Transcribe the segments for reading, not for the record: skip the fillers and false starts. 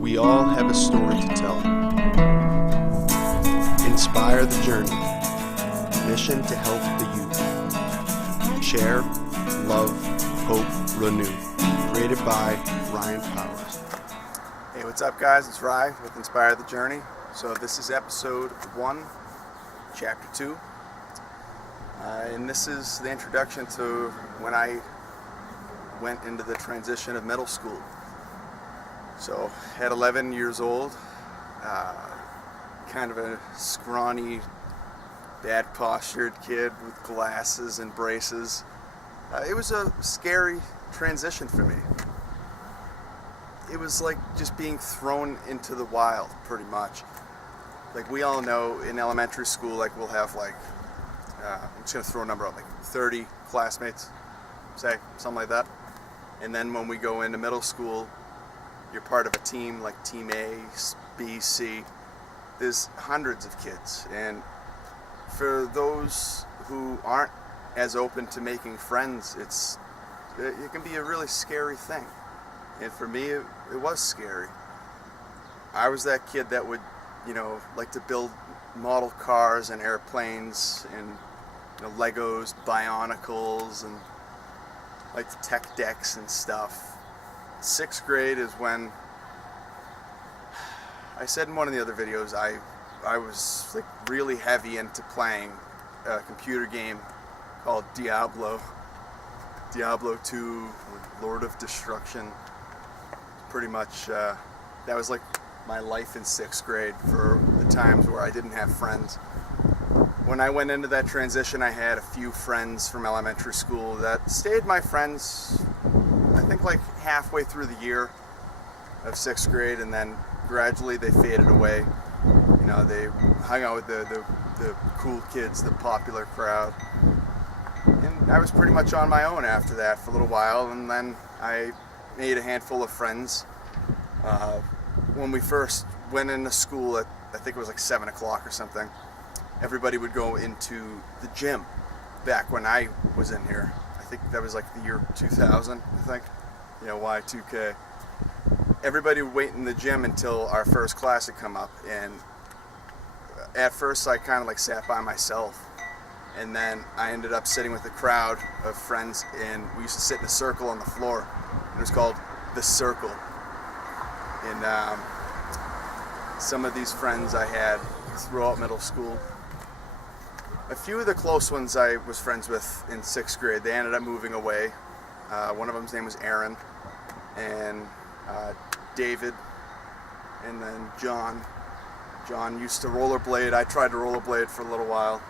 We all have a story to tell. Inspire the journey. Mission to help the youth. Share, love, hope, renew. Created by Ryan Powers. Hey, what's up, guys? It's Rye with Inspire the Journey. So this is episode 1, chapter 2. And this is the introduction to when I went into the transition of middle school. So at 11 years old, kind of a scrawny, bad postured kid with glasses and braces. It was a scary transition for me. It was like just being thrown into the wild, pretty much. Like we all know in elementary school, like we'll have like, I'm just gonna throw a number out, like 30 classmates, say, something like that. And then when we go into middle school, you're part of a team like Team A, B, C. There's hundreds of kids. And for those who aren't as open to making friends, it can be a really scary thing. And for me, it was scary. I was that kid that would, like to build model cars and airplanes and Legos, Bionicles, and like the tech decks and stuff. 6th grade is when I said in one of the other videos I was like really heavy into playing a computer game called Diablo 2, Lord of Destruction. Pretty much that was like my life in 6th grade for the times where I didn't have friends. When I went into that transition, I had a few friends from elementary school that stayed my friends, I think like halfway through the year of 6th grade, and then gradually they faded away. They hung out with the cool kids, the popular crowd. And I was pretty much on my own after that for a little while, and then I made a handful of friends. When we first went into school at, I think it was like 7 o'clock or something, everybody would go into the gym back when I was in here. I think that was like the year 2000, I think. Y2K. Everybody would wait in the gym until our first class had come up, and at first I kind of like sat by myself, and then I ended up sitting with a crowd of friends, and we used to sit in a circle on the floor. It was called The Circle. And some of these friends I had throughout middle school. A few of the close ones I was friends with in 6th grade, they ended up moving away. One of them's name was Aaron, and David, and then John. John used to rollerblade. I tried to rollerblade for a little while,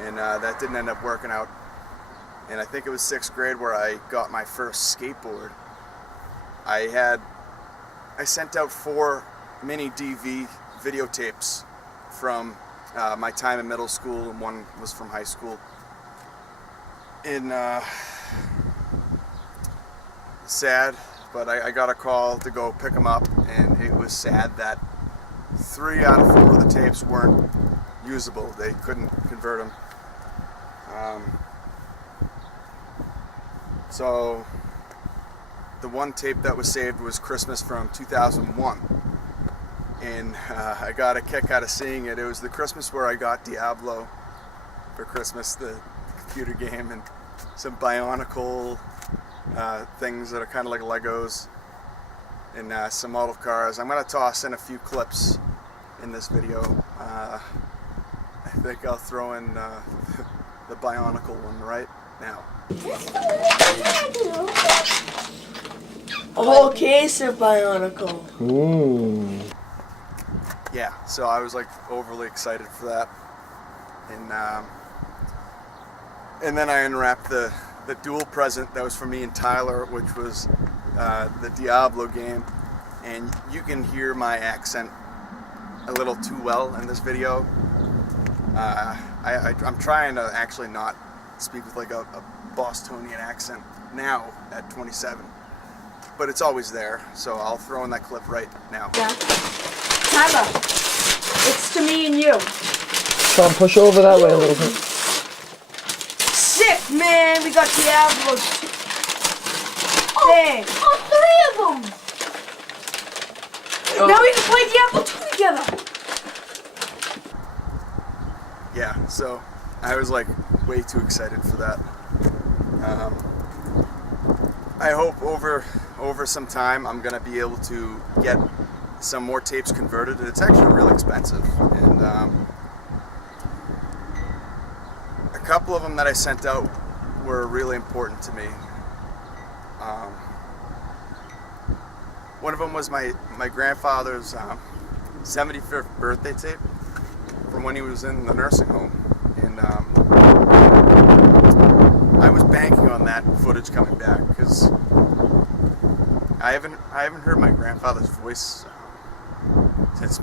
and that didn't end up working out. And I think it was 6th grade where I got my first skateboard. I sent out 4 mini DV videotapes from my time in middle school, and one was from high school. And sad, but I got a call to go pick them up, and it was sad that 3 out of 4 of the tapes weren't usable. They couldn't convert them. So the one tape that was saved was Christmas from 2001, and I got a kick out of seeing it. It was the Christmas where I got Diablo for Christmas, the computer game, and some Bionicle things that are kind of like Legos, and some model cars. I'm going to toss in a few clips in this video. I think I'll throw in the Bionicle one right now. A whole case of Bionicle. Ooh. Yeah, so I was like overly excited for that, and then I unwrapped the dual present that was for me and Tyler, which was the Diablo game, and you can hear my accent a little too well in this video. I'm trying to actually not speak with like a Bostonian accent now at 27, but it's always there, so I'll throw in that clip right now. Yeah. Tyler, it's to me and you. Try and push over that way a little bit. Sick, man. We got Diablo. Dang. Oh, 3 of them. So Now we can play Diablo 2 together. yeah, so I was like way too excited for that. I hope over some time I'm gonna be able to get some more tapes converted. It's actually real expensive, and a couple of them that I sent out were really important to me. One of them was my grandfather's 75th birthday tape from when he was in the nursing home, and I was banking on that footage coming back because I haven't heard my grandfather's voice since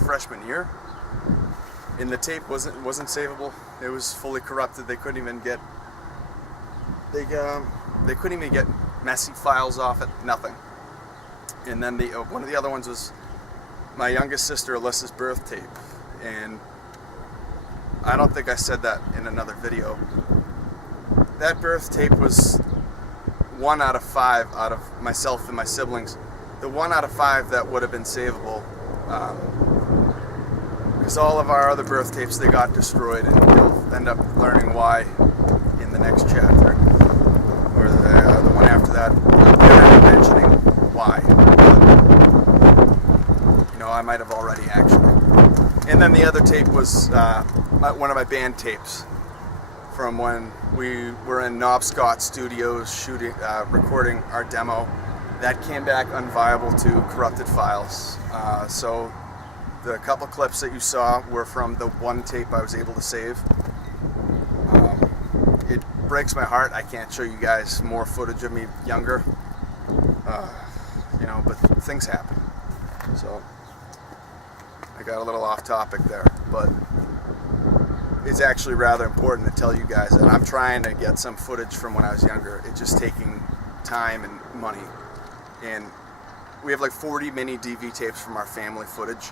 freshman year, and the tape wasn't savable. It was fully corrupted. They couldn't even get messy files off it. Nothing. And then one of the other ones was my youngest sister Alyssa's birth tape, and I don't think I said that in another video. That birth tape was 1 out of 5 out of myself and my siblings. The 1 out of 5 that would have been savable, because all of our other birth tapes, they got destroyed, and you'll end up learning why in the next chapter, or the one after that. They're not mentioning why. You know, I might have already actually. And then the other tape was one of my band tapes from when we were in Knob Scott Studios recording our demo. That came back unviable to corrupted files. So the couple clips that you saw were from the one tape I was able to save. It breaks my heart. I can't show you guys more footage of me younger. You know, but things happen. So I got a little off topic there, but it's actually rather important to tell you guys that I'm trying to get some footage from when I was younger. It's just taking time and money. And we have like 40 mini DV tapes from our family footage.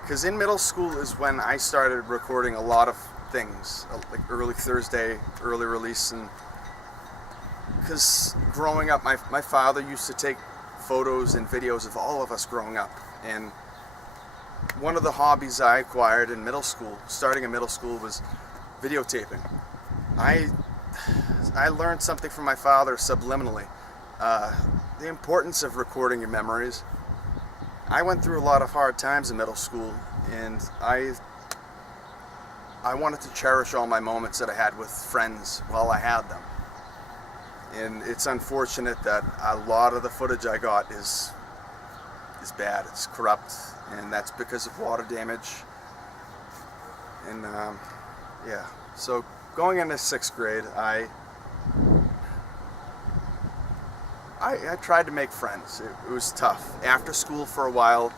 Because in middle school is when I started recording a lot of things, like early Thursday, early release. And because growing up, my father used to take photos and videos of all of us growing up. And one of the hobbies I acquired in middle school, starting in middle school, was videotaping. I learned something from my father subliminally. The importance of recording your memories. I went through a lot of hard times in middle school, and I wanted to cherish all my moments that I had with friends while I had them. And it's unfortunate that a lot of the footage I got is bad. It's corrupt, and that's because of water damage. And yeah, so going into 6th grade, I tried to make friends. It was tough. After school for a while,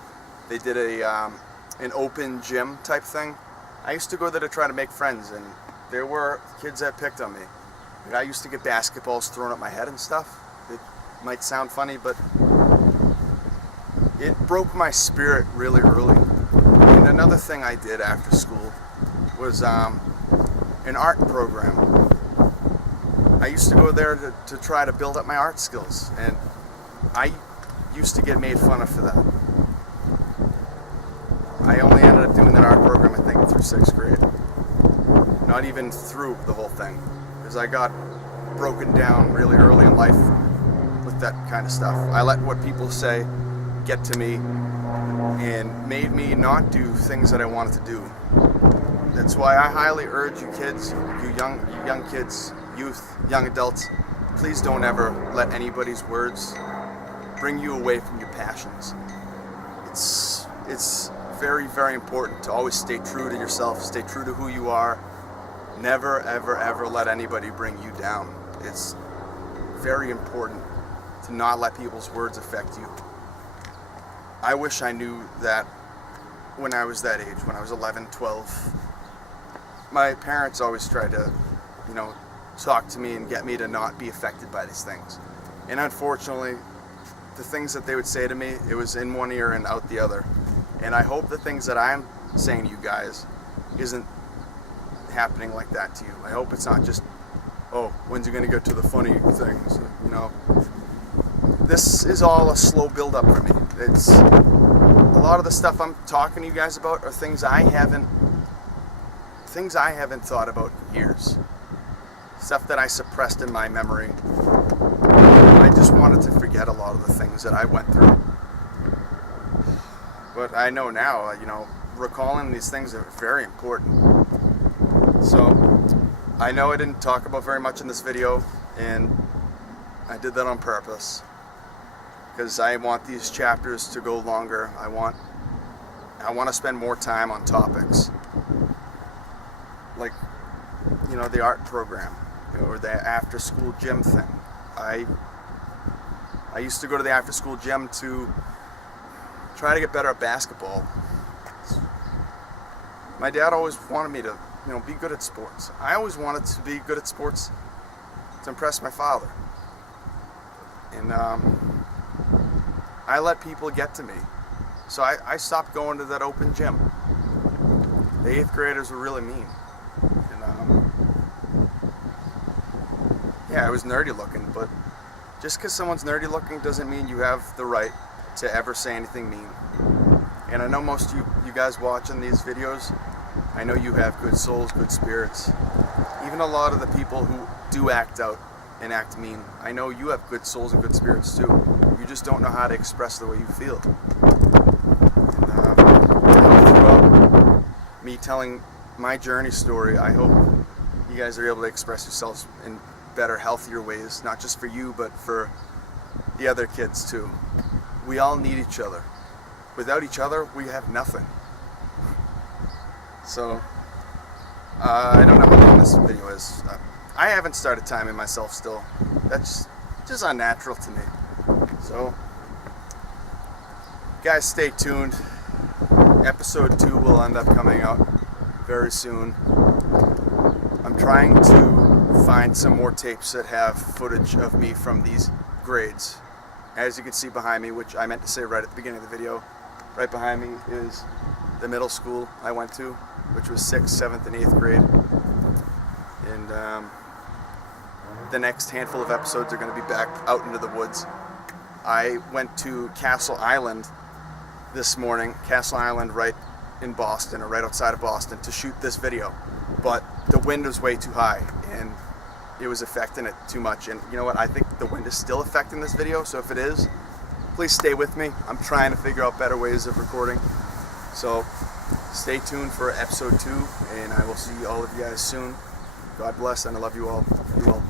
they did an open gym type thing. I used to go there to try to make friends, and there were kids that picked on me. Like, I used to get basketballs thrown at my head and stuff. It might sound funny, but it broke my spirit really early. And another thing I did after school was an art program. I used to go there to try to build up my art skills, and I used to get made fun of for that. I only ended up doing that art program, I think, through 6th grade. Not even through the whole thing, because I got broken down really early in life with that kind of stuff. I let what people say get to me and made me not do things that I wanted to do. That's why I highly urge you kids, you young kids, youth, young adults, please don't ever let anybody's words bring you away from your passions. It's very, very important to always stay true to yourself, stay true to who you are. Never, ever, ever let anybody bring you down. It's very important to not let people's words affect you. I wish I knew that when I was that age, when I was 11, 12. My parents always tried to, talk to me and get me to not be affected by these things. And unfortunately, the things that they would say to me, it was in one ear and out the other. And I hope the things that I'm saying to you guys isn't happening like that to you. I hope it's not just, oh, when's you gonna get to the funny things, this is all a slow build up for me. It's a lot of the stuff I'm talking to you guys about are things I haven't thought about in years. Stuff that I suppressed in my memory. I just wanted to forget a lot of the things that I went through. But I know now, recalling these things are very important. So, I know I didn't talk about very much in this video, and I did that on purpose. Because I want these chapters to go longer. I want to spend more time on topics. Like, the art program, or the after-school gym thing. I used to go to the after-school gym to try to get better at basketball. My dad always wanted me to, be good at sports. I always wanted to be good at sports to impress my father. And I let people get to me. So I stopped going to that open gym. The 8th graders were really mean. Yeah, I was nerdy looking, but just because someone's nerdy looking doesn't mean you have the right to ever say anything mean. And I know most of you guys watching these videos, I know you have good souls, good spirits. Even a lot of the people who do act out and act mean, I know you have good souls and good spirits too. You just don't know how to express the way you feel. And throughout me telling my journey story, I hope you guys are able to express yourselves in better, healthier ways, not just for you, but for the other kids too. We all need each other. Without each other, we have nothing. So, I don't know how long this video is. I haven't started timing myself still. That's just unnatural to me. So, guys, stay tuned. Episode 2 will end up coming out very soon. I'm trying to find some more tapes that have footage of me from these grades. As you can see behind me, which I meant to say right at the beginning of the video, right behind me is the middle school I went to, which was 6th, 7th, and 8th grade. And the next handful of episodes are going to be back out into the woods. I went to Castle Island this morning, Castle Island right in Boston, or right outside of Boston, to shoot this video. But the wind was way too high, and it was affecting it too much. And you know what? I think the wind is still affecting this video, so if it is, please stay with me. I'm trying to figure out better ways of recording. So stay tuned for episode 2, and I will see all of you guys soon. God bless, and I love you all. You all.